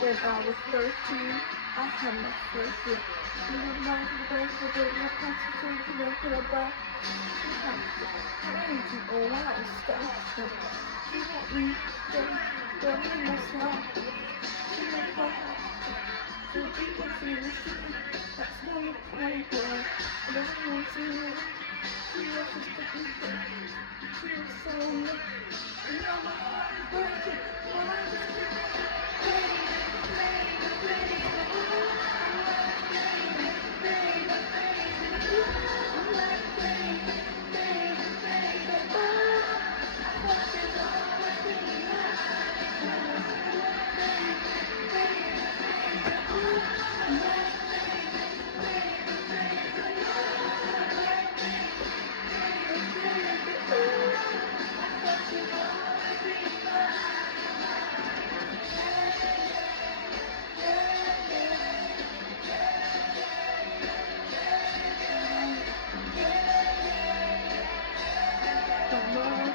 When I was 13, I had my first year. We were known to the base for the concentrated to work with a bar. She had crazy all when I was stuck. She want me, don't need myself. She made her so deep into the city. That's when it played girl. I don't want to see her. She was just a good thing. She was so lit. And now my heart is breaking. When I just Come on.